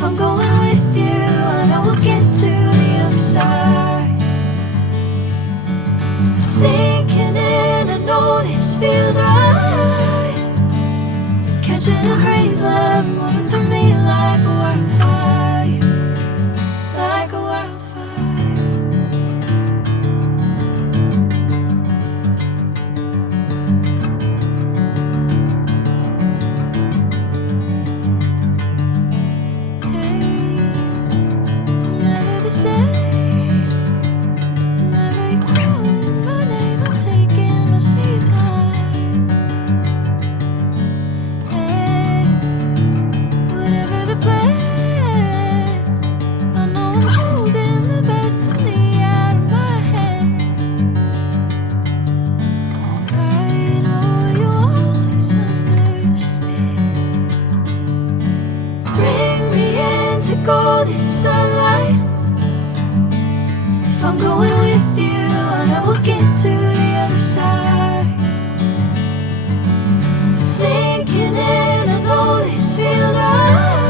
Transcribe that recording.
If I'm going with you, I know we'll get to the other side. Sinking in, I know this feels right. Catching a crazy love, moving through me like a wildfire, like a wildfire. Hey, I'm never the same. Whenever you're calling my name, I'm taking my sweet time. Hey, whatever the plan, I know I'm holding the best of me out of my hand. I know you'll always understand. Bring me into golden sunlight. If I'm going with you, I know we'll get to the other side. Sinking in, I know this feels right.